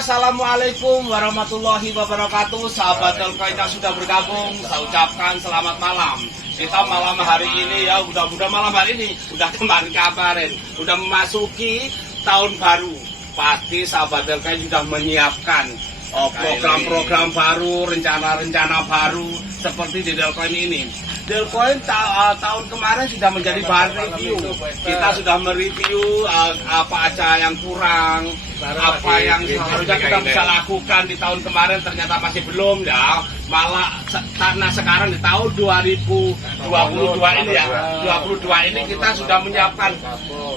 Assalamualaikum warahmatullahi wabarakatuh. Sahabat Delcoin yang sudah bergabung, saya ucapkan selamat malam. Kita malam hari ini ya, udah malam hari ini, udah kemarin udah memasuki tahun baru. Pasti sahabat Delcoin sudah menyiapkan program-program baru, rencana-rencana baru seperti di Delcoin ini. Delcoin tahun kemarin sudah menjadi bahan review. Kita sudah mereview apa aja yang kurang, apa yang seharusnya kita bisa lakukan di tahun kemarin ternyata masih belum ya. Malah karena sekarang di tahun 2022 ini ya, 22 ini kita sudah menyiapkan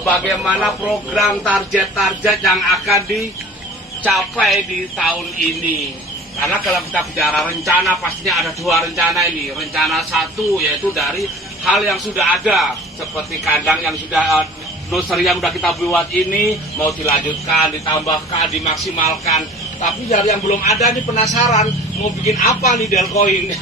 bagaimana program target-target yang akan dicapai di tahun ini. Karena kalau kita bicara rencana, pastinya ada dua rencana ini. Rencana satu yaitu dari hal yang sudah ada, seperti kandang yang sudah nursery yang sudah kita buat ini mau dilanjutkan, ditambahkan, dimaksimalkan. Tapi dari yang belum ada nih penasaran mau bikin apa nih Delcoin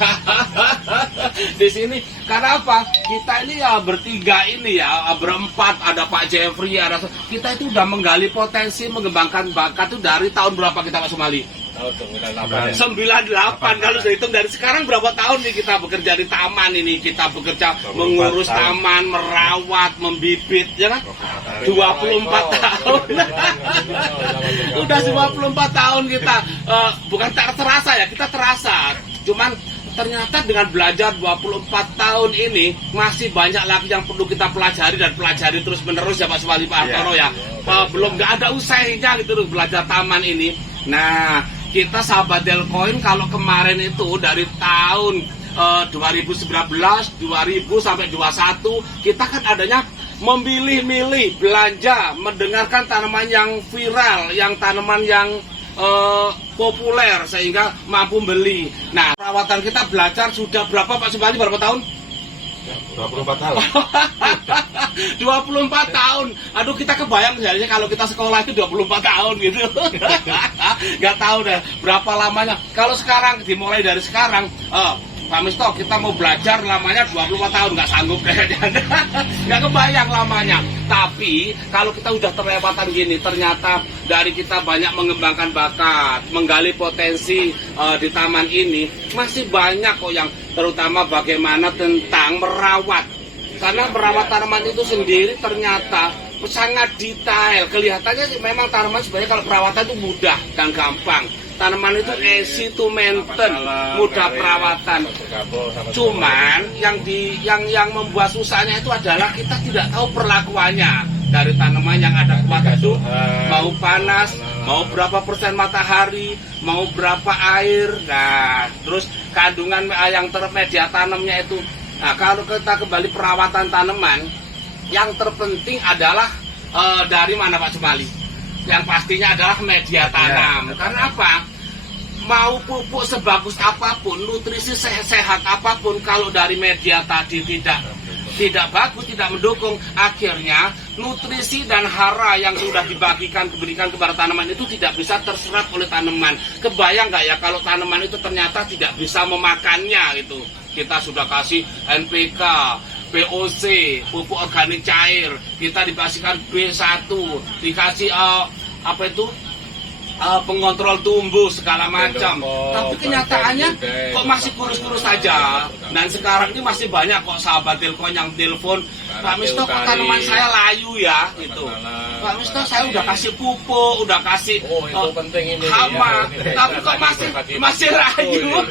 di sini. Karena apa? Kita ini ya bertiga ini ya, berempat, ada Pak Jeffrey, ada kita itu udah menggali potensi, mengembangkan bakat itu dari tahun berapa kita Pak Sumali? Tahun 98. Kalau saya hitung dari sekarang berapa tahun nih kita bekerja di taman ini, kita bekerja mengurus taman, merawat, membibit, ya kan? 24 tahun. Udah 24 tahun kita, bukan tak terasa ya, kita terasa. Cuman ternyata dengan belajar 24 tahun ini masih banyak lagi yang perlu kita pelajari dan pelajari terus menerus ya Pak Sumali, Pak Hartono ya. Belum nggak ada usainya gitu belajar taman ini. Nah, kita sahabat Delcoin kalau kemarin itu dari tahun 2019, 2000 sampai 21 kita kan adanya memilih-milih belanja, mendengarkan tanaman yang viral, yang tanaman yang populer sehingga mampu beli. Nah, perawatan kita belajar sudah berapa Pak Sumali, berapa tahun? 24 tahun. 24 tahun. Aduh, kita kebayang misalnya kalau kita sekolah itu 24 tahun gitu. Nggak tahu deh berapa lamanya. Kalau sekarang dimulai dari sekarang, Pak Misto, kita mau belajar lamanya 24 tahun, nggak sanggup kayaknya. Nggak kebayang lamanya. Tapi kalau kita udah terlewatan gini, ternyata dari kita banyak mengembangkan bakat, menggali potensi di taman ini, masih banyak kok yang terutama bagaimana tentang merawat. Karena merawat tanaman itu sendiri ternyata sangat detail. Kelihatannya sih memang tanaman sebenarnya kalau perawatan itu mudah dan gampang. Tanaman itu easy to maintain, mudah perawatan. Cuman yang membuat susahnya itu adalah kita tidak tahu perlakuannya. Dari tanaman yang ada kuat teduh, mau panas, mau berapa persen matahari, mau berapa air. Nah, terus kandungan yang termedia tanamnya itu. Nah, kalau kita kembali perawatan tanaman, yang terpenting adalah dari mana Pak Sumali? Yang pastinya adalah media tanam. Karena apa? Mau pupuk sebagus apapun, nutrisi sehat apapun, kalau dari media tadi tidak bagus, tidak mendukung, akhirnya nutrisi dan hara yang sudah diberikan kepada tanaman itu tidak bisa terserap oleh tanaman. Kebayang nggak ya kalau tanaman itu ternyata tidak bisa memakannya gitu. Kita sudah kasih NPK, POC, pupuk organik cair, kita dikasihkan B1, dikasih apa itu? Pengontrol tumbuh segala macam, tapi kenyataannya kok masih kurus-kurus saja. Dan sekarang ini masih banyak kok sahabat Delcoin yang telepon, Pak Misto, kok tanaman saya layu ya gitu. Pak Misto, saya udah kasih pupuk, udah kasih hama, tapi kok masih layu.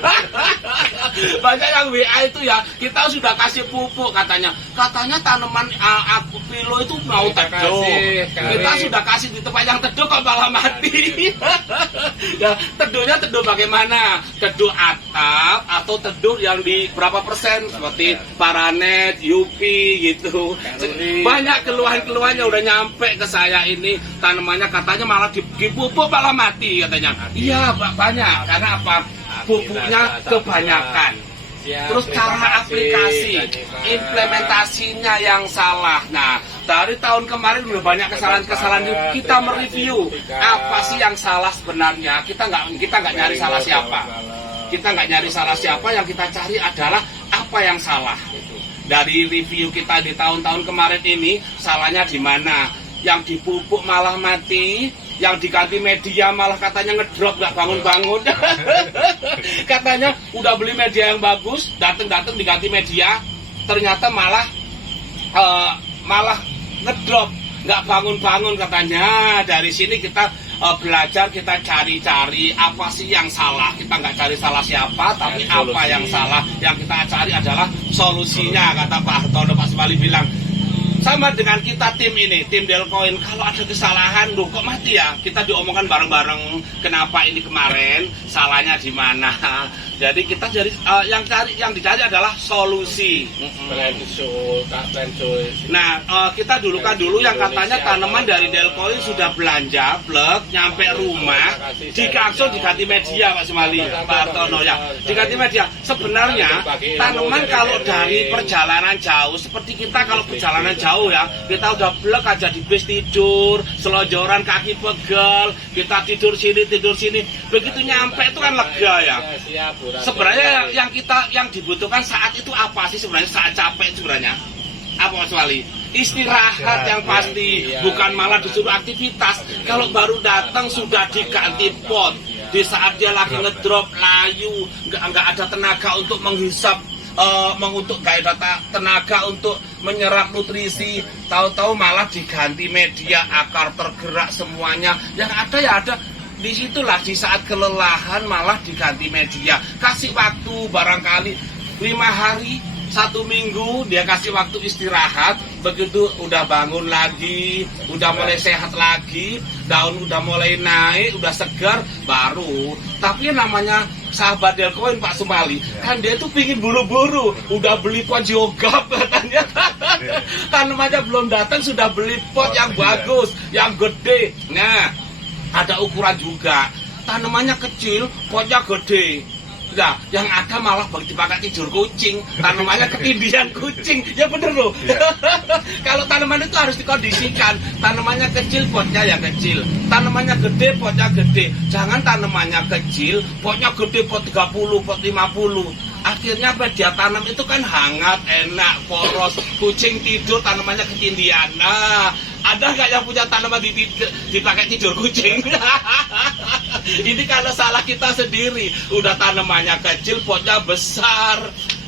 Banyak yang WA itu ya, kita sudah kasih pupuk katanya tanaman aku pilo itu mau teduh. Kita sudah kasih di tempat yang teduh kok malah mati. Ya, teduhnya teduh bagaimana? Teduh atap atau teduh yang di berapa persen seperti Paranet, Yupi gitu. Banyak keluhan-keluhannya udah nyampe ke saya ini, tanamannya katanya malah dipupuk malah mati katanya. Iya, banyak. Karena apa? Pupuknya kebanyakan. Terus cara aplikasi, implementasinya yang salah. Nah, dari tahun kemarin udah banyak kesalahan-kesalahan. Kita mereview apa sih yang salah sebenarnya. Kita nggak nyari salah siapa. Kita nggak nyari salah siapa. Yang kita cari adalah apa yang salah. Dari review kita di tahun-tahun kemarin ini, salahnya di mana? Yang dipupuk malah mati, yang diganti media malah katanya ngedrop, nggak bangun-bangun. Katanya udah beli media yang bagus, datang diganti media, ternyata malah ngedrop, nggak bangun-bangun katanya. Dari sini kita belajar, kita cari-cari apa sih yang salah. Kita nggak cari salah siapa, tapi apa yang salah. Yang kita cari adalah solusinya, kata Pak Hartono. Pak Sumali bilang, sama dengan kita tim ini, tim Delcoin, kalau ada kesalahan, loh kok mati ya? Kita diomongkan bareng-bareng, kenapa ini kemarin, salahnya di mana? Jadi kita yang dicari adalah solusi. Nah, kita dulu yang katanya tanaman dari Delcoin sudah belanja, blek, nyampe rumah, langsung diganti media, Pak Sumali, Pak Hartono ya, diganti media. Sebenarnya tanaman kalau dari perjalanan jauh, seperti kita kalau perjalanan jauh ya, kita udah blek aja di bis tidur, selonjoran kaki pegel, kita tidur sini, begitu nyampe itu kan lega ya. Sebenarnya yang dibutuhkan saat itu apa sih sebenarnya, saat capek sebenarnya? Apa Mas Wali? Istirahat yang pasti, bukan malah disuruh aktivitas. Kalau baru datang sudah diganti pot, di saat dia lagi ngedrop layu, nggak ada tenaga untuk menghisap, nggak ada tenaga untuk menyerap nutrisi, tahu-tahu malah diganti media, akar tergerak semuanya. Yang ada ya ada. Disitulah di saat kelelahan malah diganti media. Kasih waktu barangkali 5 hari, 1 minggu, dia kasih waktu istirahat. Begitu udah bangun lagi, udah mulai sehat lagi, daun udah mulai naik, udah segar, baru. Tapi namanya sahabat Delcoin Pak Sumali, kan dia tuh pingin buru-buru, udah beli pot jogap katanya. Tanamannya belum datang sudah beli pot yang bagus, yang gede. Nah, ada ukuran juga, tanamannya kecil, potnya gede. Nah, yang ada malah dipakai tidur kucing, tanamannya ketindihan kucing. Ya bener loh. Kalau tanaman itu harus dikondisikan, tanamannya kecil, potnya ya kecil, tanamannya gede, potnya gede. Jangan tanamannya kecil, potnya gede, pot 30, pot 50. Akhirnya media tanam itu kan hangat, enak, poros, kucing tidur, tanamannya ketindihan. Nah, ada nggak yang punya tanaman dipakai tidur kucing? Ini kalau salah kita sendiri. Udah tanamannya kecil, potnya besar.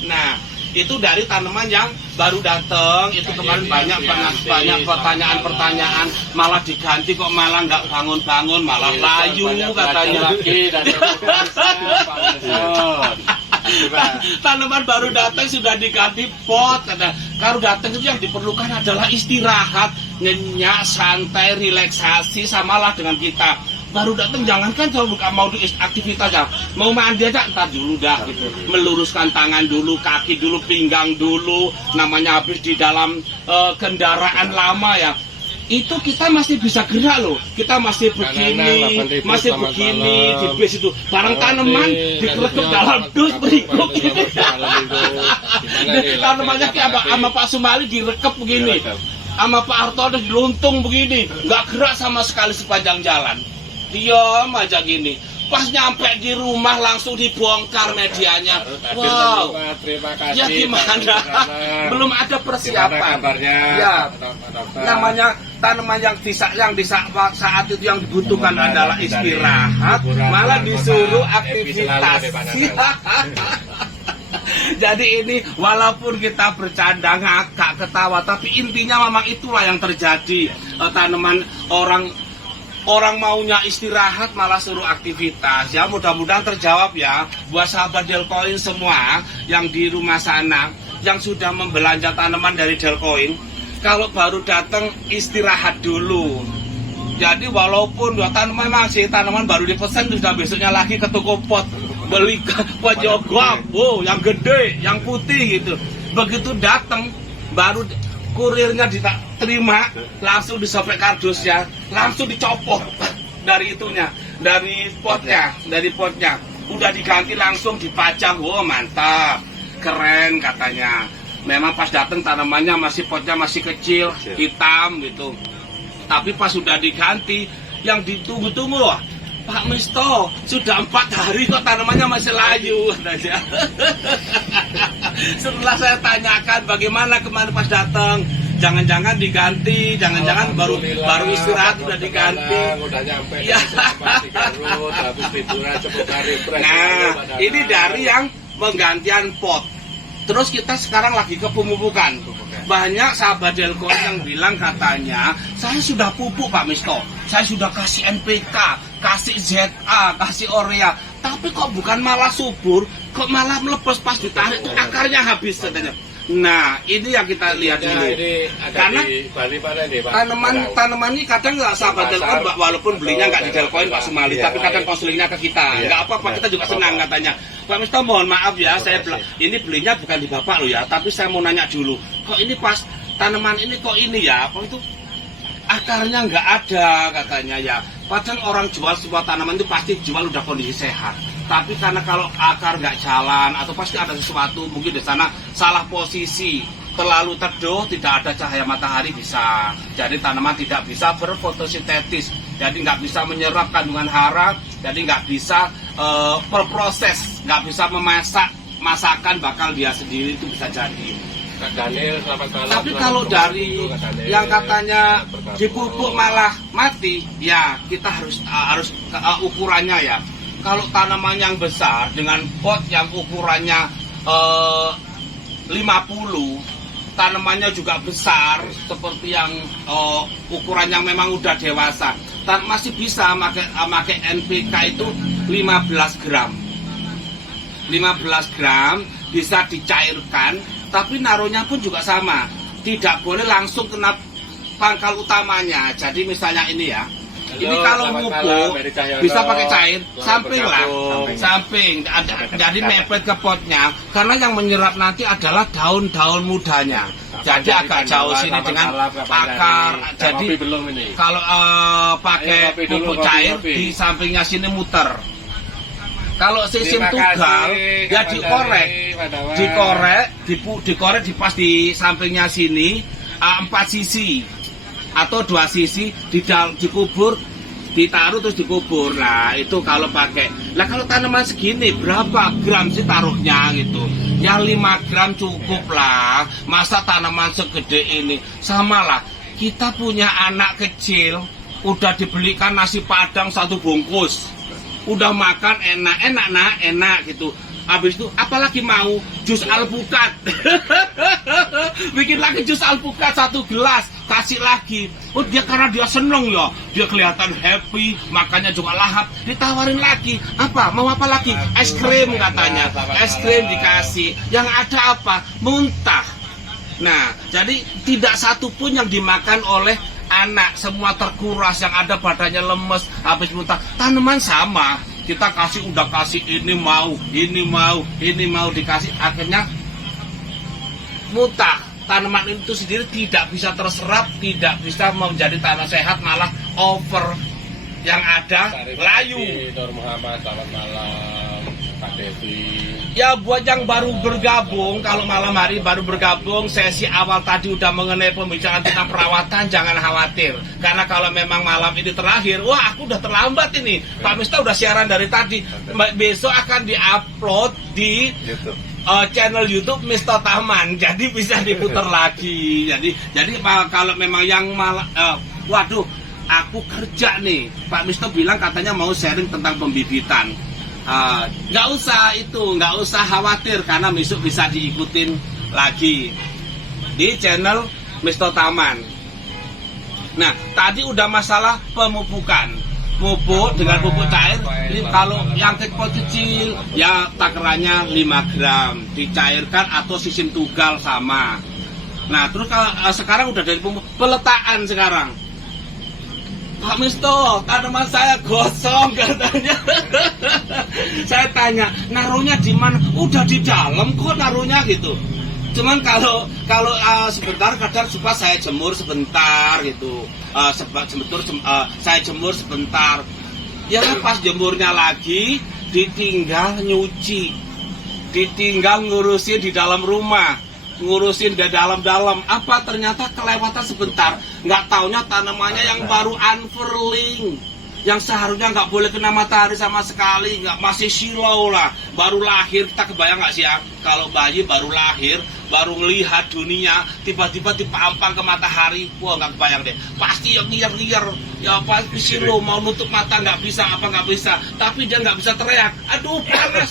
Nah, itu dari tanaman yang baru datang. Itu kemarin banyak pertanyaan, malah diganti kok malah nggak bangun-bangun, malah layu katanya. Tanaman baru datang sudah diganti pot. Kalau datang itu yang diperlukan adalah istirahat, nyenyak, santai, relaksasi, samalah dengan kita. Baru datang jangankan kalau mau aktivitas ya, mau mandi aja entar dulu dah gitu. Meluruskan tangan dulu, kaki dulu, pinggang dulu. Namanya habis di dalam kendaraan lama ya. Itu kita masih bisa gerak loh. Kita masih begini, di bis itu. Barang tanaman dikerekep dalam dus berikut gitu. Tanamannya kayak sama Pak Sumali direkep begini, sama Pak Hartono diluntung begini, nggak gerak sama sekali sepanjang jalan. Diam aja gini. Pas nyampe di rumah langsung dibongkar medianya. Wow. Ya gimana? Belum ada persiapan. Ya. Namanya tanaman yang di saat itu yang dibutuhkan adalah istirahat, malah disuruh aktivitas. Jadi ini walaupun kita bercanda, ngakak, ketawa, tapi intinya memang itulah yang terjadi. Tanaman orang maunya istirahat malah suruh aktivitas. Ya mudah-mudahan terjawab ya buat sahabat Delcoin semua yang di rumah sana yang sudah membelanja tanaman dari Delcoin. Kalau baru datang istirahat dulu. Jadi walaupun tanaman baru dipesan, sudah besoknya lagi ke toko pot beli pot jogap, yang gede, yang putih gitu. Begitu datang baru kurirnya diterima, langsung disobek kardusnya, langsung dicopot dari itunya, dari potnya, udah diganti langsung dipajang. Mantap, keren katanya. Memang pas datang tanamannya potnya masih kecil, hitam gitu. Tapi pas sudah diganti, yang ditunggu-tunggu loh, Pak Misto, sudah 4 hari kok tanamannya masih layu katanya. Setelah saya tanyakan bagaimana kemarin pas datang, jangan-jangan diganti, jangan-jangan baru istirahat udah diganti. Udah nyampe. Iya. Habis liburan coba refresh. Nah, ini dari yang penggantian pot. Terus kita sekarang lagi ke pemupukan. Banyak sahabat Delcoin yang bilang katanya, saya sudah pupuk Pak Misto, saya sudah kasih NPK, kasih ZA, kasih Urea, tapi kok bukan malah subur, kok malah melepas pas ditarik, akarnya habis katanya. Nah, ini yang kita lihat dulu. Karena tanaman ini kadang nggak sahabat Delcoin, walaupun belinya nggak di Delcoin Pak Sumali, tapi kadang konselingnya ke kita. Nggak apa-apa, kita juga senang katanya. Pak Misto mohon maaf ya, saya ini belinya bukan di Bapak loh ya, tapi saya mau nanya dulu. Kok ini pas tanaman ini kok ini ya, kok itu akarnya nggak ada katanya ya. Padahal orang jual sebuah tanaman itu pasti jual udah kondisi sehat. Tapi karena kalau akar nggak jalan atau pasti ada sesuatu mungkin di sana salah posisi, terlalu teduh, tidak ada cahaya matahari bisa. Jadi tanaman tidak bisa berfotosintesis, jadi nggak bisa menyerap kandungan hara, jadi nggak bisa berproses, nggak bisa memasak masakan bakal dia sendiri itu bisa jadi. Daniel, selamat malam. Tapi kalau dari yang katanya dipupuk malah mati, ya kita harus ukurannya ya. Kalau tanaman yang besar dengan pot yang ukurannya 50, tanamannya juga besar seperti yang ukuran yang memang udah dewasa, masih bisa pakai NPK itu 15 gram. 15 gram bisa dicairkan, tapi naruhnya pun juga sama. Tidak boleh langsung kena pangkal utamanya. Jadi misalnya ini ya, ini kalau pupuk bisa pakai cair, samping lah, samping. Jadi mepet ke potnya, karena yang menyerap nanti adalah daun-daun mudanya. Jadi agak jauh sini dengan akar. Jadi kalau pakai pupuk cair di sampingnya sini muter. Kalau sistem tunggal ya dikorek dipas di sampingnya sini 4 sisi atau 2 sisi dikubur, ditaruh terus dikubur. Nah itu kalau pakai. Nah kalau tanaman segini berapa gram sih taruhnya gitu? Ya 5 gram cukup lah. Masa tanaman segede ini? Sama lah. Kita punya anak kecil udah dibelikan nasi padang 1 bungkus. Udah makan enak gitu. Habis itu apalagi mau jus alpukat. Bikin lagi jus alpukat 1 gelas, kasih lagi. Oh dia karena dia seneng ya, dia kelihatan happy, makannya juga lahap. Ditawarin lagi, apa? Mau apa lagi? Es krim katanya. Es krim dikasih. Yang ada apa? Muntah. Nah, jadi tidak satu pun yang dimakan oleh anak, semua terkuras, yang ada badannya lemes, habis muntah. Tanaman sama, kita udah kasih ini mau dikasih, akhirnya muntah. Tanaman itu sendiri tidak bisa terserap, tidak bisa menjadi tanah sehat, malah over. Yang ada layu. Muhammad, selamat malam. Pak Devi. Ya buat yang baru bergabung, kalau malam hari baru bergabung, sesi awal tadi udah mengenai pembicaraan tentang perawatan, jangan khawatir. Karena kalau memang malam ini terakhir, wah aku udah terlambat ini. Pak Misto udah siaran dari tadi. Besok akan diupload di YouTube. Channel YouTube Misto Taman, jadi bisa diputar lagi. Jadi kalau memang yang malah, waduh, aku kerja nih. Pak Misto bilang katanya mau sharing tentang pembibitan. Nggak usah khawatir karena besok bisa diikutin lagi di channel Misto Taman. Nah, tadi udah masalah pemupukan, pupuk dengan pupuk cair. Kalau yang pot kecil ya takarannya 5 gram dicairkan atau sistem tunggal sama. Nah, terus sekarang udah dari peletaan sekarang. Pak Misto, tanaman saya gosong katanya. Saya tanya, naruhnya di mana? Udah di dalam kok naruhnya gitu. Cuman kalau sebentar kadang suka saya jemur sebentar gitu. Saya jemur sebentar. Ya pas jemurnya lagi ditinggal nyuci. Ditinggal ngurusin di dalam rumah. Ngurusin di dalam-dalam, apa ternyata kelewatan sebentar, nggak taunya tanamannya yang baru unfurling, yang seharusnya nggak boleh kena matahari sama sekali, nggak, masih silau lah, baru lahir. Kita kebayang nggak sih ya, kalau bayi baru lahir, baru ngelihat dunia, tiba-tiba dipampang ke matahari, wah nggak kebayang deh, pasti yang liar-liar, ya pasti silau, mau nutup mata nggak bisa, apa nggak bisa, tapi dia nggak bisa teriak, aduh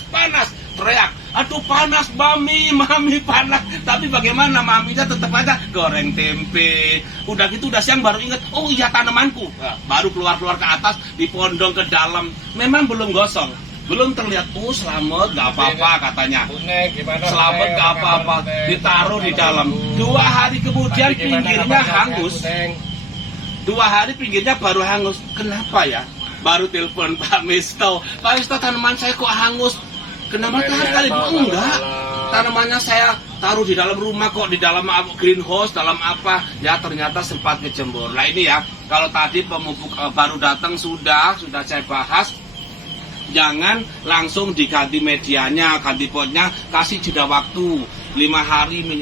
panas, teriak, aduh panas mami panas, tapi bagaimana, maminya tetap aja goreng tempe. Udah gitu udah siang baru inget, oh iya tanamanku. Nah, baru keluar ke atas, dipondong ke dalam, memang belum gosong, belum terlihat. Selamat nggak apa-apa katanya, selamat nggak apa-apa, ditaruh di dalam. 2 hari kemudian pinggirnya hangus, 2 hari pinggirnya baru hangus. Kenapa ya? Baru telepon Pak Misto, tanaman saya kok hangus. Kena matahari kali? Enggak, tanamannya saya taruh di dalam rumah kok, di dalam greenhouse, dalam apa, ya ternyata sempat ngejemur. Nah ini ya, kalau tadi pemupuk baru datang sudah saya bahas, jangan langsung diganti medianya, ganti potnya, kasih jeda waktu 5 hari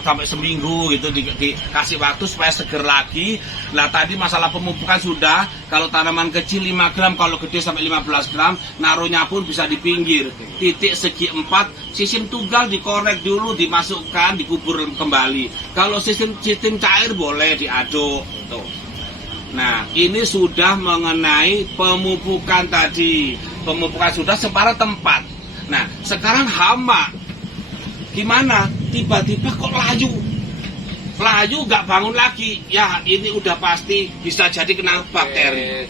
sampai seminggu gitu, dikasih waktu supaya seger lagi. Nah tadi masalah pemupukan sudah, kalau tanaman kecil 5 gram, kalau gede sampai 15 gram, naruhnya pun bisa di pinggir, titik segi 4, sistem tunggal dikorek dulu, dimasukkan, dikubur kembali. Kalau sistem cair boleh diaduk tuh. Nah ini sudah mengenai pemupukan tadi, pemupukan sudah separah tempat. Nah sekarang hama gimana? Tiba-tiba kok layu nggak bangun lagi, ya ini udah pasti bisa jadi kena bakteri.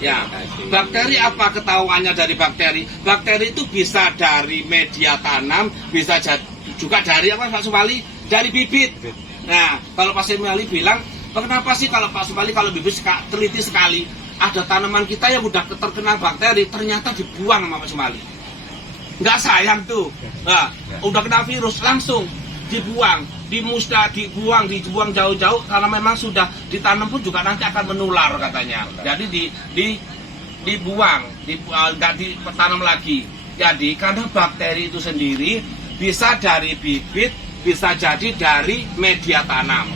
Ya, bakteri apa ketahuannya dari bakteri? Bakteri itu bisa dari media tanam, bisa juga dari apa Pak Supali? Dari bibit. Nah kalau Pak Supali bilang, kenapa sih kalau Pak Supali kalau bibit teliti sekali, ada tanaman kita yang udah terkena bakteri, ternyata dibuang sama Pak Supali. Nggak sayang tuh, nah, udah kena virus langsung dibuang, dibuang jauh-jauh, karena memang sudah ditanam pun juga nanti akan menular katanya. Jadi dibuang, nggak ditanam lagi. Jadi karena bakteri itu sendiri bisa dari bibit, bisa jadi dari media tanam.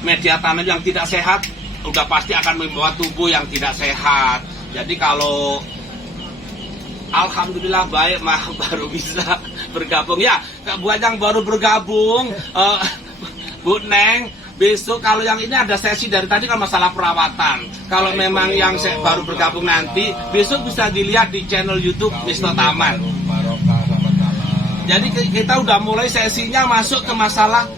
Media tanam yang tidak sehat udah pasti akan membawa tubuh yang tidak sehat. Jadi kalau alhamdulillah baik baru bisa bergabung ya. Buat yang baru bergabung, Bu Neng, besok kalau yang ini ada sesi dari tadi kan masalah perawatan. Kalau memang yang baru bergabung nanti, besok bisa dilihat di channel YouTube Misto Taman. Jadi kita udah mulai sesinya masuk ke masalah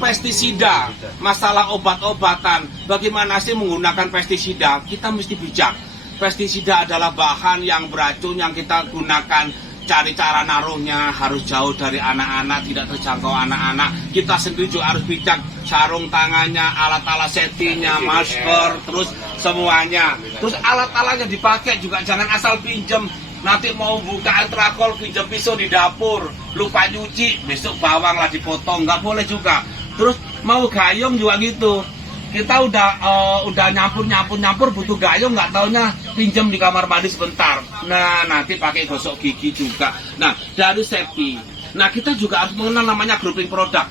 pestisida, masalah obat-obatan. Bagaimana sih menggunakan pestisida? Kita mesti bijak. Pestisida adalah bahan yang beracun yang kita gunakan. Cari cara naruhnya harus jauh dari anak-anak, tidak terjangkau anak-anak. Kita sendiri juga harus bijak, sarung tangannya, alat-alat safety-nya, masker, terus semuanya. Terus alat-alatnya dipakai juga, jangan asal pinjem. Nanti mau buka antrakol, pinjem pisau di dapur, lupa nyuci, besok bawang lah dipotong, nggak boleh juga. Terus mau gayung juga gitu. Kita udah nyampur butuh gayung, nggak taunya pinjem di kamar mandi sebentar. Nah nanti pakai gosok gigi juga. Nah dari safety. Nah kita juga harus mengenal namanya grouping produk.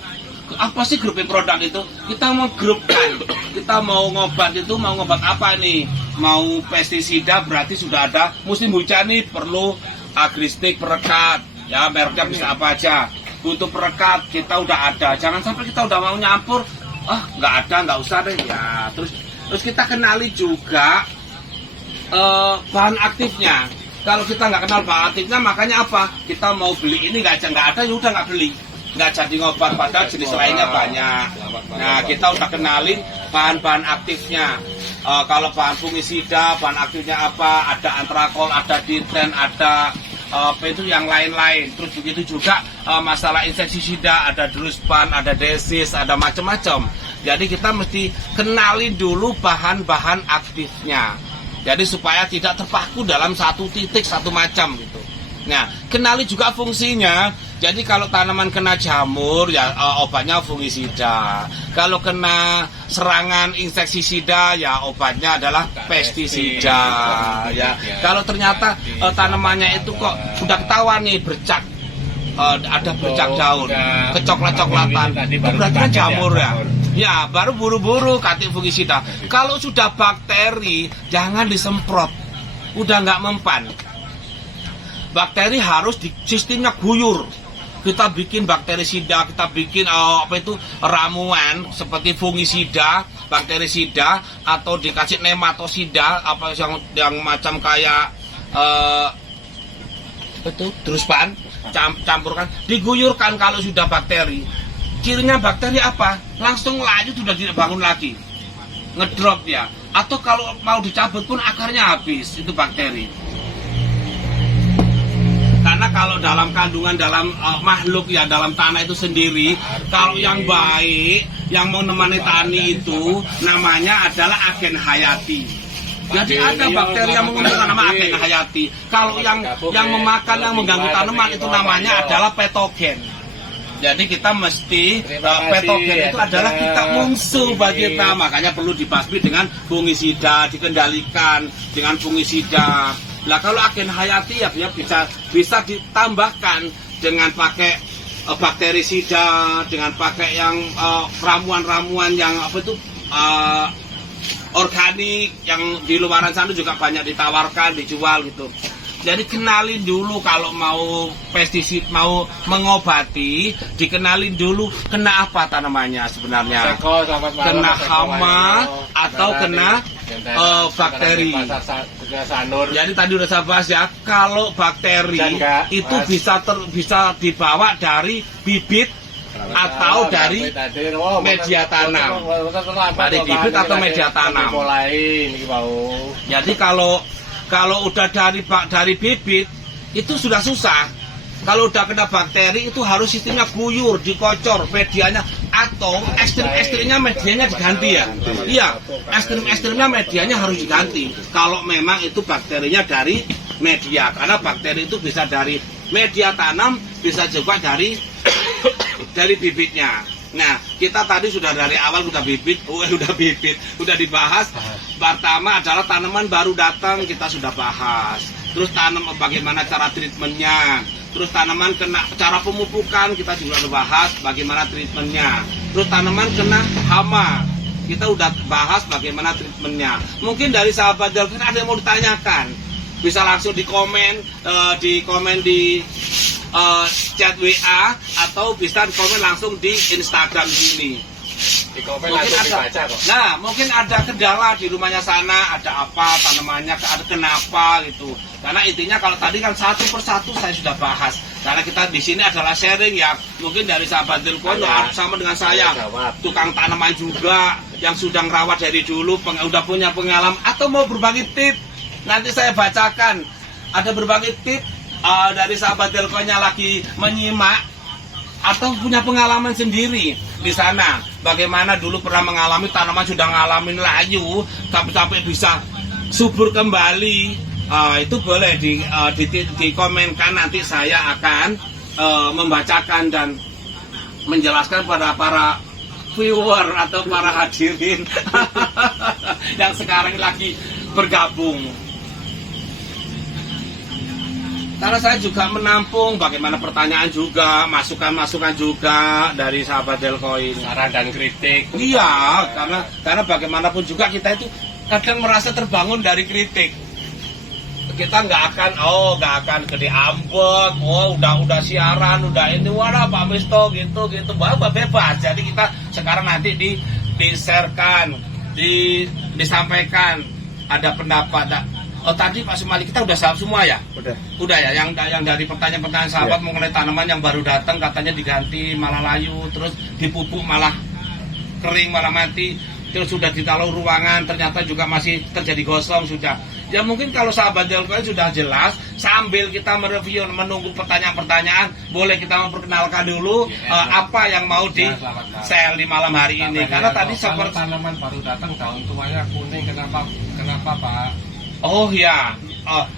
Apa sih grouping produk itu? Kita mau grupkan. Kita mau ngobat itu, mau ngobat apa nih? Mau pestisida berarti sudah ada. Musim hujan nih perlu agristik perekat. Ya mereknya bisa apa aja. Butuh perekat kita udah ada. Jangan sampai kita udah mau nyampur, nggak ada, nggak usah deh ya. Terus kita kenali juga bahan aktifnya. Kalau kita nggak kenal bahan aktifnya, makanya apa? Kita mau beli ini nggak ada, ya udah nggak beli, nggak jadi ngobat. Padahal jenis lainnya banyak. Nah kita udah kenalin bahan-bahan aktifnya. Kalau bahan fungisida, bahan aktifnya apa? Ada antrakol, ada diten, ada itu yang lain-lain. Terus begitu juga masalah insektisida, ada druspan, ada desis, ada macam-macam. Jadi kita mesti kenali dulu bahan-bahan aktifnya. Jadi supaya tidak terpaku dalam satu titik, satu macam gitu. Nah, kenali juga fungsinya. Jadi kalau tanaman kena jamur ya obatnya fungisida. Kalau kena serangan insektisida ya obatnya adalah pestisida. Ya. Kalau ternyata tanamannya itu kok sudah ketahuan nih bercak, ada bercak daun, kecoklat-coklatan, itu berarti kan jamur ya. Ya, baru buru-buru katik fungisida. Kalau sudah bakteri, jangan disemprot. Udah nggak mempan. Bakteri harus di sistemnya guyur. Kita bikin bakterisida, kita bikin ramuan seperti fungisida, bakterisida, atau dikasih nematosida, yang macam kayak druspan, campurkan, diguyurkan kalau sudah bakteri. Cirinya bakteri apa? Langsung lanjut sudah tidak bangun lagi, ngedrop ya. Atau kalau mau dicabut pun akarnya habis, itu bakteri. Karena kalau dalam kandungan dalam makhluk ya dalam tanah itu sendiri, kalau yang baik, yang mau menemani tani itu namanya adalah agen hayati. Jadi ada bakteri yang menggunakan nama agen hayati. Kalau yang memakan, yang mengganggu tanaman itu namanya adalah patogen. Jadi kita mesti patogen itu adalah kita musuh bagi kita, makanya perlu dibasmi dengan fungisida, dikendalikan dengan fungisida. Nah kalau agen hayati ya bisa ditambahkan dengan pakai bakterisida, dengan pakai yang ramuan-ramuan yang organik yang di luaran sana juga banyak ditawarkan, dijual gitu. Jadi kenalin dulu kalau mau pestisida, mau mengobati, dikenalin dulu kena apa tanamannya sebenarnya. Kena hama atau kena bakteri. Jadi tadi udah saya bahas ya, kalau bakteri itu bisa dibawa dari bibit atau dari media tanam. Dari bibit atau media tanam. Jadi kalau udah dari bibit itu sudah susah. Kalau udah kena bakteri itu harus sistemnya guyur, dikocor medianya, atau ekstrim-ekstrimnya medianya diganti ya. Iya, ekstrim-ekstrimnya medianya harus diganti. Kalau memang itu bakterinya dari media, karena bakteri itu bisa dari media tanam, bisa juga dari bibitnya. Nah, kita tadi sudah dari awal udah udah dibahas. Pertama adalah tanaman baru datang, kita sudah bahas. Terus bagaimana cara treatmentnya. Terus tanaman kena cara pemupukan, kita juga udah bahas bagaimana treatmentnya. Terus tanaman kena hama, kita udah bahas bagaimana treatmentnya. Mungkin dari sahabat Delvin ada yang mau ditanyakan, bisa langsung di komen di chat WA, atau bisa di komen langsung di Instagram sini. Di komen langsung dibaca kok. Nah, mungkin ada kendala di rumahnya sana, ada apa tanamannya, ada kenapa gitu. Karena intinya kalau tadi kan satu persatu saya sudah bahas. Karena kita di sini adalah sharing ya. Mungkin dari sahabat Delvin sama dengan saya, tukang tanaman juga yang sudah ngerawat dari dulu, udah punya pengalaman atau mau berbagi tips. Nanti saya bacakan. Ada berbagi tips dari sahabat Delvin-nya lagi menyimak atau punya pengalaman sendiri di sana. Bagaimana dulu pernah mengalami tanaman sudah ngalamin layu sampai bisa subur kembali. Itu boleh dikomenkan, nanti saya akan membacakan dan menjelaskan pada para viewer atau para hadirin yang sekarang lagi bergabung. Karena saya juga menampung bagaimana pertanyaan juga, masukan-masukan juga dari sahabat Delcoin, saran dan kritik. Iya, karena bagaimanapun juga kita itu kadang merasa terbangun dari kritik. Kita nggak akan gede ambek, udah siaran, udah ini, wadah Pak Misto gitu, bapak bebas. Jadi kita sekarang nanti di-sharekan, disampaikan, ada pendapat. Tadi Pak Sumali kita udah jawab semua ya? Udah ya, yang dari pertanyaan-pertanyaan sahabat mengenai tanaman yang baru datang katanya diganti malah layu, terus dipupuk malah kering, malah mati, terus sudah ditaruh ruangan ternyata juga masih terjadi gosong sudah. Ya mungkin kalau sahabat Delcoin sudah jelas, sambil kita mereview menunggu pertanyaan-pertanyaan, boleh kita memperkenalkan dulu apa yang mau di-share di malam hari ini. Karena tadi seperti tanaman baru datang daun tuanya kuning, kenapa Pak? Oh ya,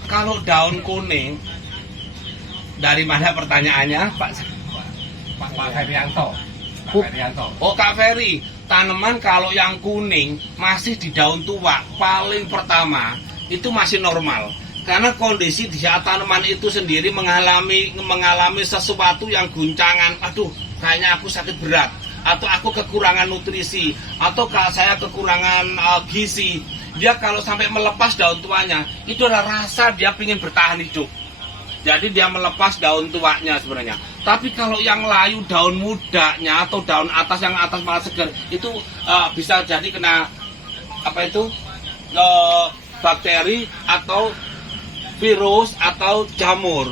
kalau daun kuning, dari mana pertanyaannya Pak Ferianto? Oh Kak Ferry, tanaman kalau yang kuning masih di daun tua, paling pertama itu masih normal. Karena kondisi di saat tanaman itu sendiri mengalami sesuatu yang guncangan, aduh kayaknya aku sakit berat, atau aku kekurangan nutrisi, atau saya kekurangan gizi, dia kalau sampai melepas daun tuanya, itu adalah rasa dia ingin bertahan hidup. Jadi dia melepas daun tuanya sebenarnya. Tapi kalau yang layu daun mudanya atau daun atas yang atas malah segar, itu bisa jadi kena bakteri atau virus atau jamur.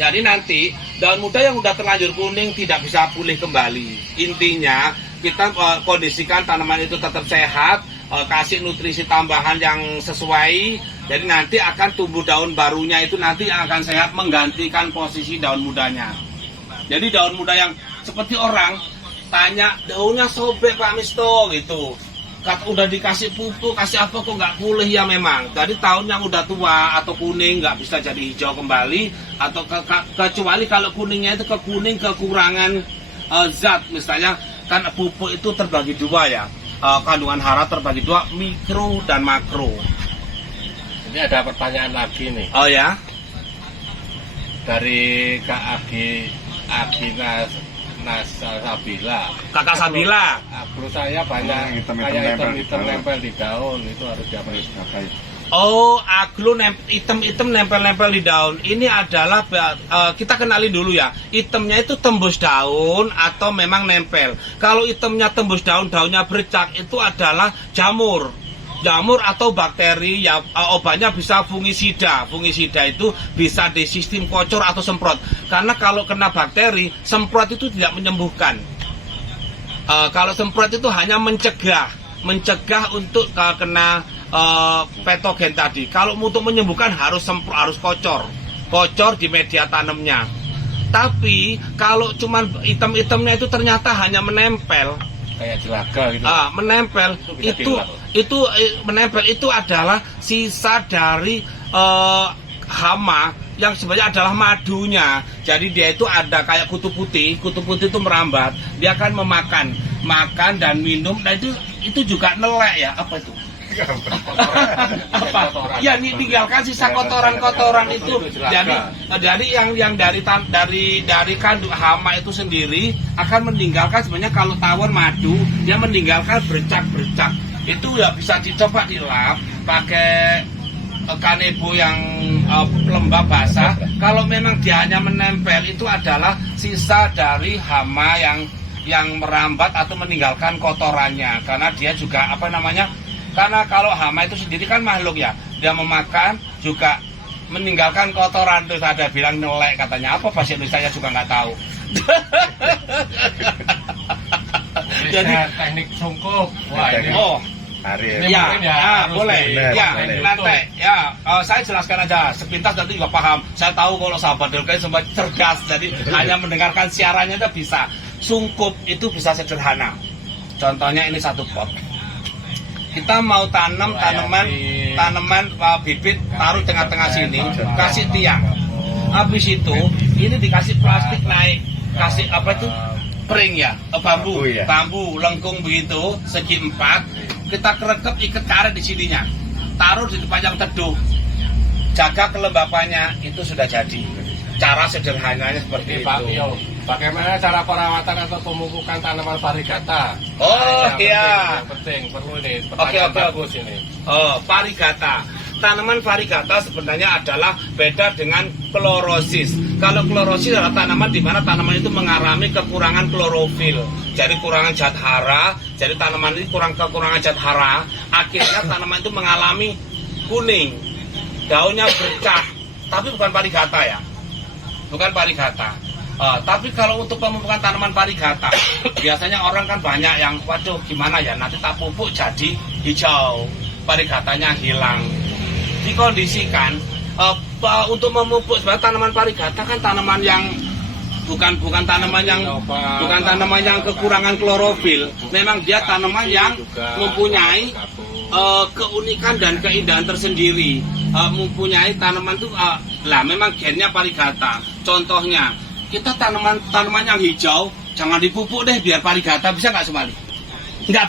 Jadi nanti daun muda yang udah terlanjur kuning tidak bisa pulih kembali. Intinya kita kondisikan tanaman itu tetap sehat, kasih nutrisi tambahan yang sesuai. Jadi nanti akan tumbuh daun barunya itu nanti yang akan sehat menggantikan posisi daun mudanya. Jadi daun muda yang seperti orang tanya, daunnya sobek Pak Misto gitu. Udah dikasih pupuk, kasih apa kok nggak pulih ya memang. Jadi tahun yang udah tua atau kuning nggak bisa jadi hijau kembali, atau kecuali kalau kuningnya itu kekurangan zat. Misalnya kan pupuk itu terbagi dua ya, kandungan hara terbagi dua, mikro dan makro. Ini ada pertanyaan lagi nih. Oh ya? Dari Kak Agi Nasabila. Kakak Sabila. Perlu saya banyak kayak hitam nempel di daun, itu harus diapain? Oh, aglo hitam nempel-nempel di daun. Ini adalah kita kenali dulu ya. Hitamnya itu tembus daun atau memang nempel. Kalau hitamnya tembus daun, daunnya bercak, itu adalah jamur. Jamur atau bakteri ya, obatnya bisa fungisida. Fungisida itu bisa di sistem kocor atau semprot. Karena kalau kena bakteri, semprot itu tidak menyembuhkan. Kalau semprot itu hanya mencegah untuk kena patogen tadi. Kalau untuk menyembuhkan harus kocor di media tanamnya. Tapi kalau cuman hitam-hitamnya itu ternyata hanya menempel, kayak jelaga gitu. Menempel itu menempel itu adalah sisa dari hama yang sebenarnya adalah madunya. Jadi dia itu ada kayak kutu putih itu merambat, dia akan makan dan minum. Dan itu juga nelek ya, apa itu? Ya, tinggalkan sisa kotoran itu. Jadi yang dari kandung hama itu sendiri akan meninggalkan, sebenarnya kalau tawon madu dia meninggalkan bercak-bercak. Itu ya bisa dicoba dilap pakai kanebo yang lembab basah. Kalau memang dia hanya menempel, itu adalah sisa dari hama yang merambat atau meninggalkan kotorannya. Karena dia juga karena kalau hama itu sendiri kan makhluk ya, dia memakan juga meninggalkan kotoran. Terus ada bilang nelek katanya, apa bahasa Indonesia juga nggak tahu. Jadi teknik sungkup. Wah, ini. Boleh. Nanti saya jelaskan aja sepintas, nanti juga paham. Saya tahu kalau sahabat Delkai semua cerdas, jadi hanya mendengarkan siarannya itu bisa. Sungkup itu bisa sederhana. Contohnya ini satu pot. Kita mau tanam tanaman bibit, taruh tengah-tengah sini, kasih tiang. Habis itu ini dikasih plastik naik, kasih pring ya, bambu lengkung begitu, segi 4. Kita kerekep, ikat karet di sininya, taruh di sepanjang teduh, jaga kelembapannya, itu sudah jadi. Cara sederhananya seperti itu. Pak Tio, bagaimana cara perawatan atau pemupukan tanaman varigata? Yang penting perlu ini. Bagus ini. Varigata. Tanaman varigata sebenarnya adalah beda dengan klorosis. Kalau klorosis adalah tanaman di mana tanaman itu mengalami kekurangan klorofil. Jadi kurangan zat hara, jadi tanaman ini kekurangan zat hara, akhirnya tanaman itu mengalami kuning, daunnya bercak. Tapi bukan varigata ya. Bukan varigata. Tapi kalau untuk pemupukan tanaman varigata, biasanya orang kan banyak yang, waduh gimana ya, nanti tak pupuk jadi hijau, varigatanya hilang. Dikondisikan untuk memupuk, sebenarnya tanaman varigata kan tanaman yang bukan tanaman yang kekurangan klorofil. Memang dia tanaman yang mempunyai keunikan dan keindahan tersendiri. Mempunyai tanaman itu memang gennya varigata. Contohnya, kita tanaman yang hijau jangan dipupuk deh biar varigata, bisa nggak Sumali? Nggak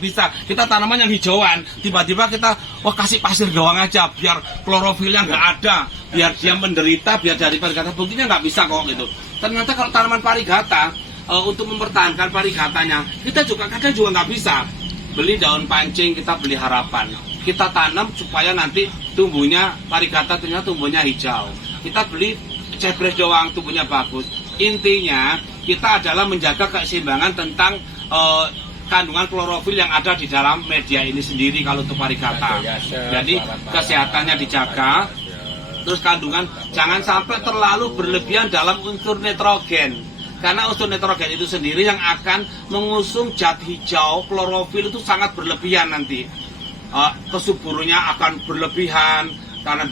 bisa. Kita tanaman yang hijauan, tiba-tiba kita kasih pasir doang aja biar klorofilnya nggak ada, biar dia menderita, biar dari varigata, buktinya nggak bisa kok gitu. Ternyata kalau tanaman varigata untuk mempertahankan parigatanya, kita juga kadang juga nggak bisa beli daun pancing, kita beli harapan, kita tanam supaya nanti tumbuhnya parigata ternyata tumbuhnya hijau, kita beli cebres doang tumbuhnya bagus. Intinya kita adalah menjaga keseimbangan tentang kandungan klorofil yang ada di dalam media ini sendiri kalau untuk parigata. Jadi kesehatannya dijaga, terus kandungan jangan sampai terlalu berlebihan dalam unsur nitrogen. Karena unsur nitrogen itu sendiri yang akan mengusung zat hijau, klorofil itu sangat berlebihan nanti. Kesuburannya akan berlebihan karena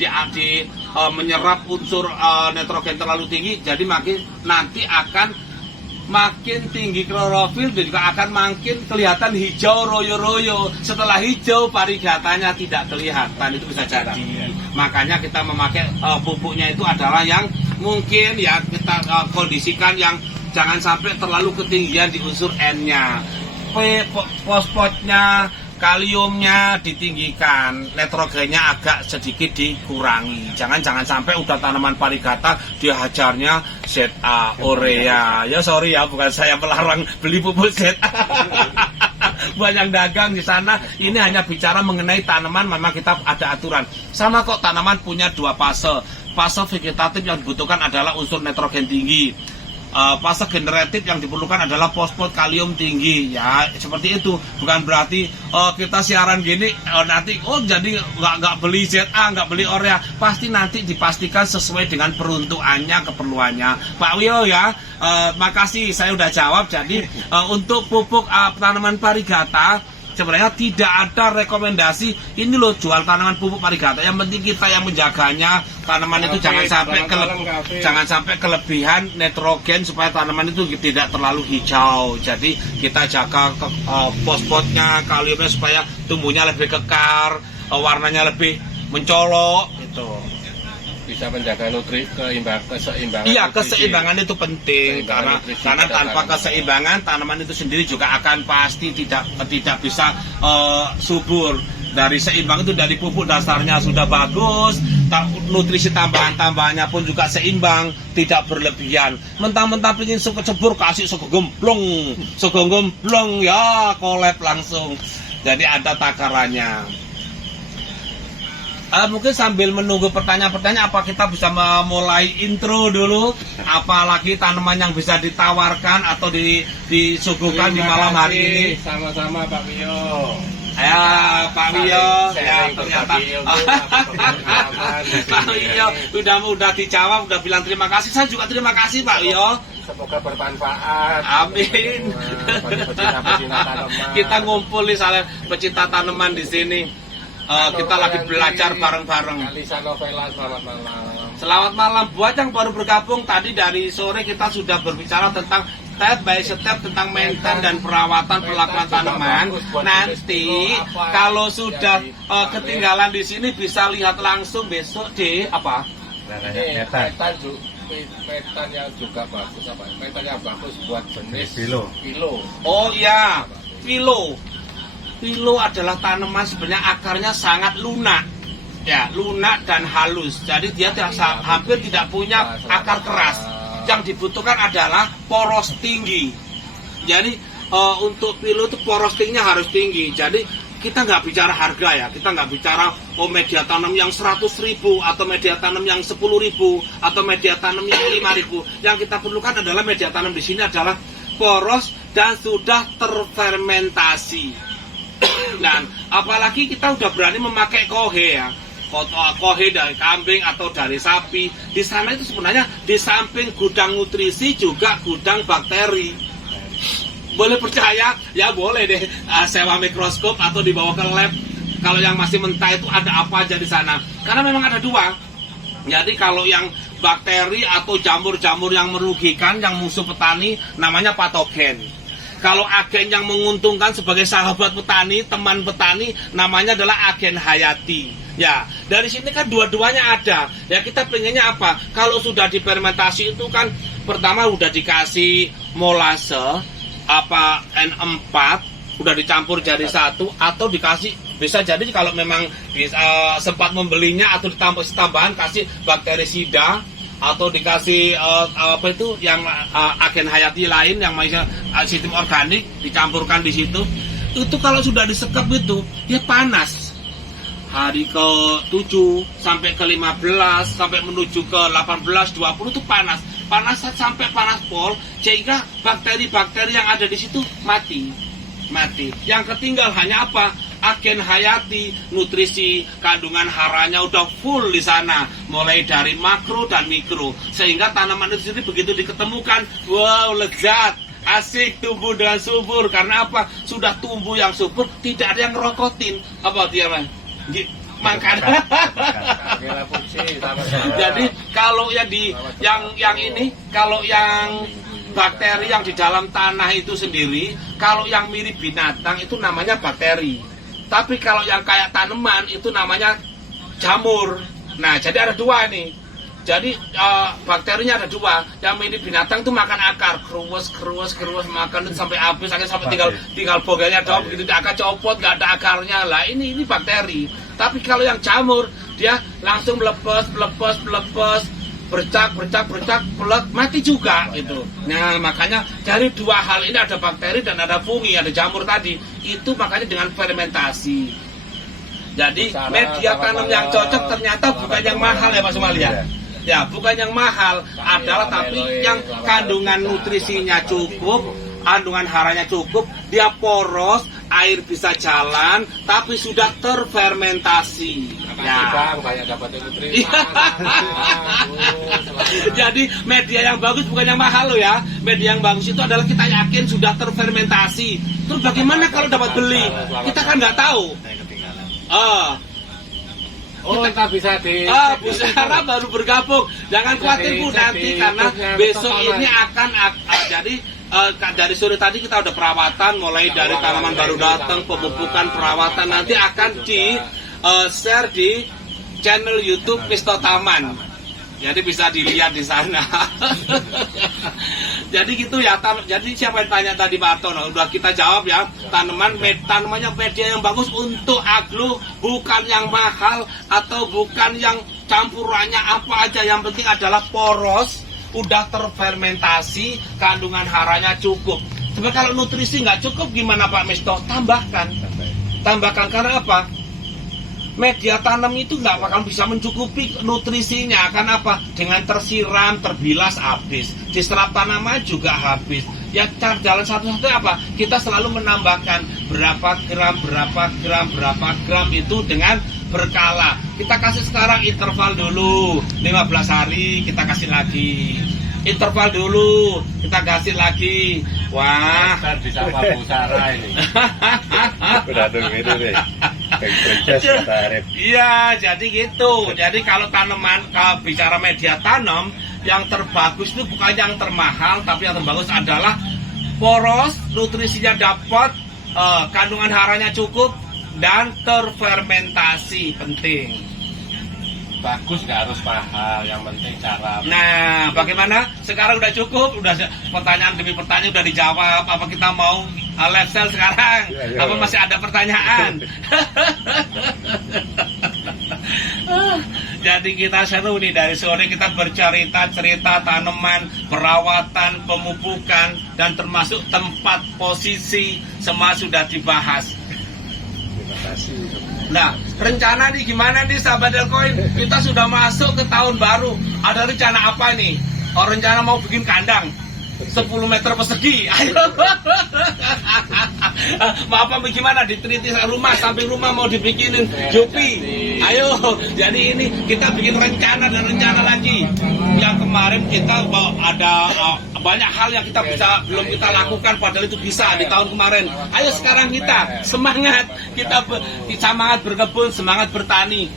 menyerap unsur nitrogen terlalu tinggi, jadi nanti akan makin tinggi klorofil dan juga akan makin kelihatan hijau royo-royo. Setelah hijau parigatanya tidak kelihatan, itu bisa jadi. Makanya kita memakai pupuknya itu adalah yang mungkin ya kita kondisikan yang jangan sampai terlalu ketinggian di unsur N-nya. Fosfatnya, kaliumnya ditinggikan, nitrogennya agak sedikit dikurangi. Jangan sampai udah tanaman parigata dia hajarnya ZA, urea. Ya sorry ya, bukan saya melarang beli pupuk ZA. Banyak dagang di sana. Ini hanya bicara mengenai tanaman, memang kita ada aturan. Sama kok tanaman punya dua fase. Fase vegetatif yang dibutuhkan adalah unsur nitrogen tinggi. Fase generatif yang diperlukan adalah fosfat kalium tinggi, ya seperti itu. Bukan berarti kita siaran gini nanti jadi nggak beli ZA, nggak beli urea. Pasti nanti dipastikan sesuai dengan peruntukannya, keperluannya. Pak Wio ya, makasih saya udah jawab. Jadi untuk pupuk tanaman parigata sebenarnya tidak ada rekomendasi ini loh jual tanaman pupuk parigata. Yang penting kita yang menjaganya, tanaman itu jangan sampai kelebihan nitrogen supaya tanaman itu tidak terlalu hijau. Jadi kita jaga fosfatnya, kaliumnya supaya tumbuhnya lebih kekar, warnanya lebih mencolok gitu. Bisa menjaga keseimbangan. Iya, keseimbangan itu penting karena tanpa keseimbangan tanaman itu sendiri juga akan pasti tidak bisa subur. Dari seimbang itu dari pupuk dasarnya sudah bagus, nutrisi tambahannya pun juga seimbang, tidak berlebihan. Mentang-mentang ingin cebur kasih sego gemblong ya kolep langsung. Jadi ada takarannya. Mungkin sambil menunggu pertanyaan-pertanyaan, apa kita bisa memulai intro dulu? Apalagi tanaman yang bisa ditawarkan atau disuguhkan di malam hari ini? Sama-sama Pak Wio. Ya Pak Wio, ya ternyata Pak Wio udah dijawab, udah bilang terima kasih. Saya juga terima kasih Pak Wio. Semoga bermanfaat. Amin. Kita ngumpul nih saling pecinta tanaman di sini. Kita lagi belajar bareng-bareng. Alisa Novela, selamat malam. Selamat malam buat yang baru bergabung. Tadi dari sore kita sudah berbicara tentang step by step tentang maintenance dan perawatan pelakuan tanaman. Nanti kalau sudah ketinggalan di sini bisa lihat langsung besok di apa? Metan yang juga bagus metan yang bagus buat jenis Pilo. Oh iya, pilo. Pilo adalah tanaman sebenarnya akarnya sangat lunak, ya lunak dan halus. Jadi dia hampir tidak punya akar keras. Yang dibutuhkan adalah poros tinggi. Jadi untuk pilo itu poros tingginya harus tinggi. Jadi kita nggak bicara harga ya, kita nggak bicara media tanam yang 100.000 atau media tanam yang 10.000 atau media tanam yang 5.000. Yang kita perlukan adalah media tanam di sini adalah poros dan sudah terfermentasi. Dan apalagi kita udah berani memakai kohe ya, kohe dari kambing atau dari sapi. Di sana itu sebenarnya di samping gudang nutrisi juga gudang bakteri. Boleh percaya? Ya boleh deh sewa mikroskop atau dibawa ke lab. Kalau yang masih mentah itu ada apa aja di sana? Karena memang ada dua. Jadi kalau yang bakteri atau jamur-jamur yang merugikan, yang musuh petani, namanya patogen. Kalau agen yang menguntungkan sebagai sahabat petani, teman petani, namanya adalah agen hayati. Ya, dari sini kan dua-duanya ada. Ya kita pengennya apa? Kalau sudah difermentasi itu kan pertama udah dikasih molase, apa N4, udah dicampur jadi satu, atau dikasih bisa jadi kalau memang sempat membelinya atau ditambah tambahan kasih bakterisida atau dikasih apa itu yang agen hayati lain yang masih sistem organik dicampurkan di situ, itu kalau sudah disekap itu dia panas. Hari ke-7 sampai ke-15 sampai menuju ke 18 20 itu panas sampai panas pol, sehingga bakteri-bakteri yang ada di situ mati. Yang ketinggal hanya apa? Agen hayati, nutrisi, kandungan haranya udah full di sana, mulai dari makro dan mikro, sehingga tanaman itu sendiri begitu diketemukan, wow, lezat, asik, tumbuh dengan subur. Karena apa? Sudah tumbuh yang subur, tidak ada yang ngerokotin. Apa dia, Man? Makan. Jadi kalau yang kalau yang bakteri yang di dalam tanah itu sendiri, kalau yang mirip binatang itu namanya bakteri. Tapi kalau yang kayak tanaman itu namanya jamur. Nah, jadi ada dua nih. Jadi bakterinya ada dua. Yang mirip binatang itu makan akar, keruas makan itu sampai habis, sampai tinggal boganya doang, begitu akar copot, nggak ada akarnya. Lah ini bakteri. Tapi kalau yang jamur, dia langsung melepas, bercak, mati juga gitu. Nah, makanya dari dua hal ini, ada bakteri dan ada fungi, ada jamur tadi. Itu makanya dengan fermentasi. Jadi media tanam yang cocok ternyata bukan yang mahal ya Pak Sumali ya. Ya, bukan yang mahal, adalah tapi yang kandungan nutrisinya cukup, kandungan haranya cukup, dia poros, air bisa jalan, tapi sudah terfermentasi. Ya. Jadi media yang bagus bukan yang mahal loh ya. Media yang bagus itu adalah kita yakin sudah terfermentasi. Terus bagaimana kalau dapat beli? Kita kan nggak tahu. Kita bisa Bu Sarah baru bergabung. Jangan khawatir Bu, nanti karena besok ini akan jadi dari sore tadi kita udah perawatan, mulai dari tanaman baru datang, pemupukan, perawatan, nanti akan di share di channel YouTube Pisto Taman. Jadi bisa dilihat di sana. Jadi gitu ya. Jadi siapa yang tanya tadi Pak Artono, udah kita jawab ya. Tanamannya media yang bagus untuk aglo, bukan yang mahal atau bukan yang campurannya apa aja. Yang penting adalah poros, udah terfermentasi, kandungan haranya cukup. Tapi kalau nutrisi nggak cukup gimana Pak Misto? Tambahkan karena apa? Media tanam itu nggak bakal bisa mencukupi nutrisinya. Karena apa? Dengan tersiram, terbilas habis, diserap tanaman juga habis. Ya jalan satu-satunya apa? Kita selalu menambahkan berapa gram itu dengan berkala. Kita kasih sekarang interval dulu 15 hari, kita kasih lagi. Interval dulu, kita kasih lagi. Wah, bisa Pak Bu Sarah ini. Udah itu deh. Iya, jadi gitu. Jadi kalau bicara media tanam, yang terbagus itu bukan yang termahal, tapi yang terbagus adalah poros, nutrisinya dapat, kandungan haranya cukup, dan terfermentasi. Penting. Bagus, nggak harus mahal, yang penting cara. Nah, bagaimana? Sekarang udah cukup, udah pertanyaan demi pertanyaan udah dijawab. Apa kita mau live sale sekarang? Ya. Apa masih ada pertanyaan? Jadi kita seru nih, dari sore kita bercerita tanaman, perawatan, pemupukan, dan termasuk tempat posisi, semua sudah dibahas. Terima kasih. Nah, rencana nih gimana nih sahabat Delcoin? Kita sudah masuk ke tahun baru. Ada rencana apa nih? Rencana mau bikin kandang 10 meter persegi. Ayo. Mau apa gimana? Ditritis rumah, samping rumah mau dibikinin Jopi. Ayo. Jadi ini kita bikin rencana dan rencana lagi. Yang kemarin kita ada banyak hal yang kita belum kita lakukan, padahal itu bisa di tahun kemarin. Ayo sekarang kita semangat, kita semangat berkebun, semangat bertani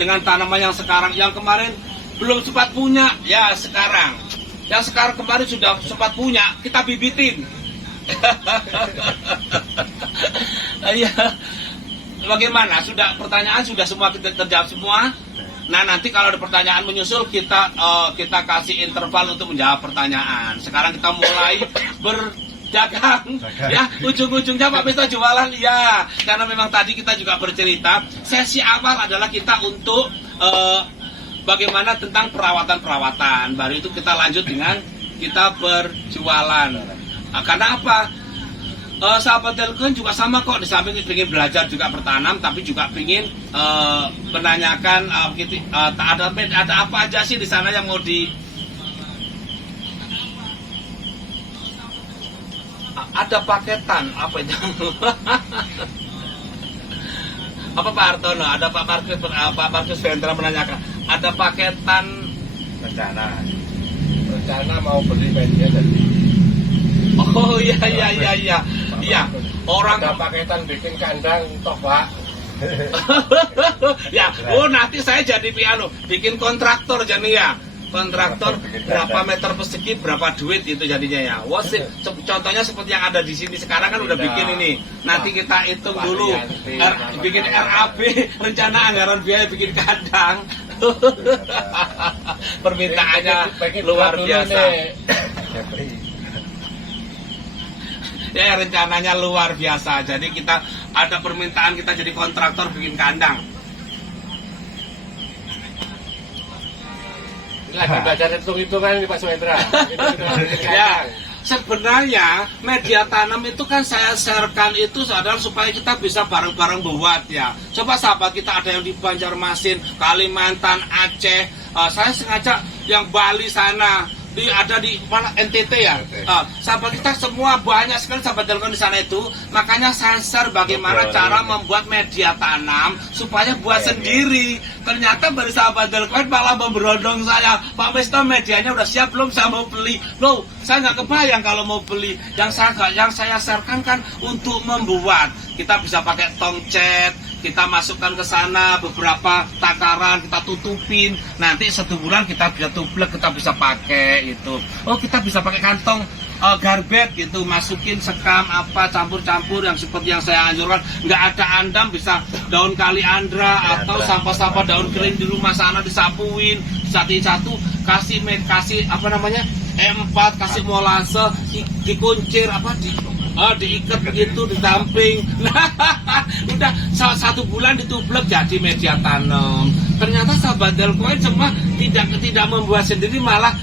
dengan tanaman yang sekarang, yang kemarin belum sempat punya, ya sekarang. Yang sekarang kemarin sudah sempat punya, kita bibitin. Iya. Bagaimana? Pertanyaan sudah semua kita terjawab semua. Nah, nanti kalau ada pertanyaan menyusul, kita kasih interval untuk menjawab pertanyaan. Sekarang kita mulai berdagang, ya. Ujung-ujungnya Pak Misto jualan, ya. Karena memang tadi kita juga bercerita, sesi awal adalah kita untuk bagaimana tentang perawatan-perawatan. Baru itu kita lanjut dengan kita berjualan. Nah, karena apa? Sahabat Delcoin juga sama kok, di samping ingin belajar juga bertanam, tapi juga ingin menanyakan ada apa aja sih di sana yang mau ada paketan apa itu? Apa Pak Hartono? Ada Pak Markus Vendra menanyakan, ada paketan rencana mau beli media jadi. Oh iya. Orang ada paketan bikin kandang toh Pak. Ya, nanti saya jadi bikin kontraktor jadi ya. Kontraktor berapa meter persegi, berapa duit itu jadinya ya. Contohnya seperti yang ada di sini sekarang kan udah bikin ini. Nanti kita hitung dulu bikin RAB, rencana anggaran biaya bikin kandang. Permintaannya luar biasa. Ya, rencananya luar biasa. Jadi kita ada permintaan kita jadi kontraktor bikin kandang. Lagi belajar hitung-hitungan ini Pak Suhendra. Ya, sebenarnya media tanam itu kan saya sharekan itu adalah supaya kita bisa bareng-bareng buat ya. Coba sahabat kita ada yang di Banjarmasin, Kalimantan, Aceh. Saya sengaja yang Bali sana. Ada di mana NTT ya. Sahabat kita semua banyak sekali sahabat Delcoin di sana itu. Makanya saya share bagaimana cara membuat media tanam supaya buat sendiri. Ternyata dari sahabat Delcoin malah memberondong saya, Pak Misto medianya udah siap belum, saya mau beli. Loh, saya nggak kebayang kalau mau beli. Yang saya sharekan kan untuk membuat. Kita bisa pakai tongcet, kita masukkan ke sana beberapa takaran, kita tutupin. Nanti 1 bulan kita bisa tublek, kita bisa pakai itu. Oh, kita bisa pakai kantong garbet gitu, masukin sekam apa campur-campur yang seperti yang saya anjurkan. Nggak ada andam, bisa daun kaliandra atau sampah-sampah daun kering di rumah sana disapuin satu-satu, kasih apa namanya E4, kasih molase, dikuncir diikat begitu di samping. Udah 1 bulan ditublek jadi media tanam. Ternyata sahabat Delcoin cuma tidak membuat sendiri, malah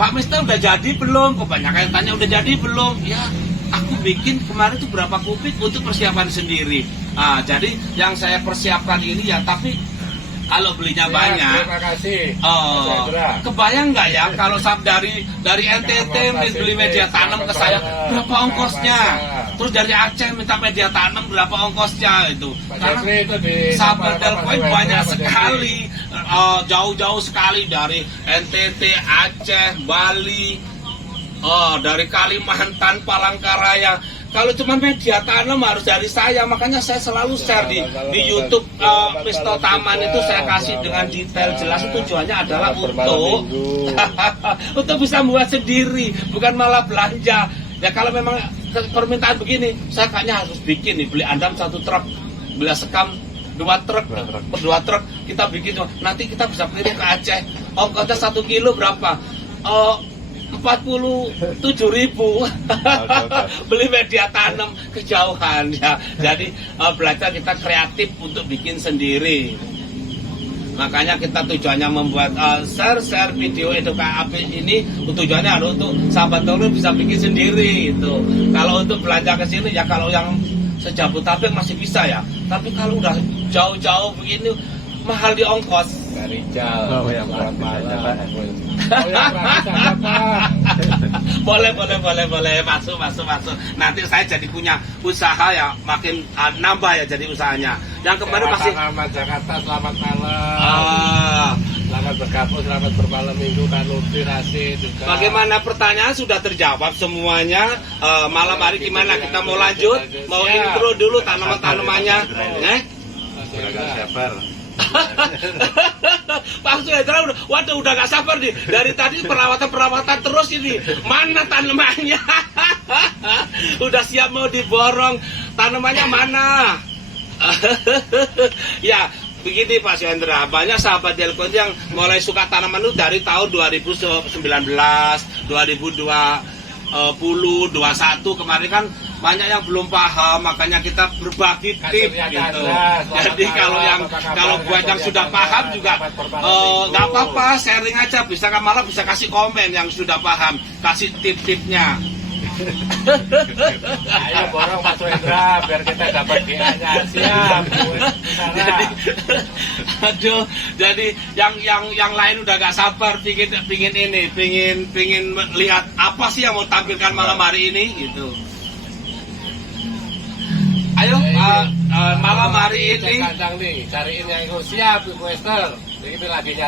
Pak Mister udah jadi belum? Kebanyakan yang tanya udah jadi belum? Ya, aku bikin kemarin itu berapa kubik untuk persiapan sendiri. Jadi yang saya persiapkan ini ya, tapi kalau belinya banyak, terima kasih. Kebayang nggak ya kalau dari NTT beli media tanam ke saya berapa ongkosnya? Terus dari Aceh minta media tanam berapa ongkosnya itu? Karena sahabat Delcoin banyak sekali, jauh-jauh sekali dari NTT, Aceh, Bali, dari Kalimantan, Palangkaraya. Kalau cuma media tanam harus dari saya, makanya saya selalu share di YouTube Misto Taman itu saya kasih dengan detail jelas. Tujuannya adalah untuk bisa membuat sendiri, bukan malah belanja. Ya kalau memang permintaan begini, saya kayaknya harus bikin nih, beli andam 1 truk, beli sekam 2 truk, kita bikin. Nanti kita bisa kirim ke Aceh. Ongkosnya 1 kilo berapa? 47.000 beli media tanam kejauhan ya. Jadi belajar kita kreatif untuk bikin sendiri. Makanya kita tujuannya membuat share video edukatif ini, tujuannya adalah untuk sahabat Delcoin bisa bikin sendiri itu. Kalau untuk belanja ke sini ya, kalau yang sejabotabek masih bisa ya. Tapi kalau udah jauh-jauh begini mahal di ongkos. Rijal, yang buat malam. Boleh, masuk. Nanti saya jadi punya usaha ya, makin nambah ya jadi usahanya. Yang kemarin masih Jakarta, selamat malam. Selamat bergabung, selamat bermalam minggu, Kanuti, Rasi juga. Bagaimana pertanyaan sudah terjawab semuanya. Malam hari gimana kita mau lanjut? Mau intro dulu tanaman-tanamannya, Sabar. Pak Suhendra udah gak sabar nih. Dari tadi perawatan terus ini. Mana tanamannya? Udah siap mau diborong. Tanamannya mana? Ya, begini Pak Suhendra, banyak sahabat Delcoin yang mulai suka tanaman itu dari tahun 2019, 2020, 2021 kemarin kan banyak yang belum paham, makanya kita berbagi tip gitu. Jadi kalau buat yang sudah paham juga nggak apa-apa, sharing aja, bisa malah bisa kasih komen yang sudah paham, kasih tip-tipnya. Ayo borong Pak Suendra biar kita dapat GA-nya. Siap. Jadi yang lain udah gak sabar pingin lihat apa sih yang mau tampilkan malam hari ini gitu. Ayo malam hari ini cariin yang siap, Bu Esther. Ini lagi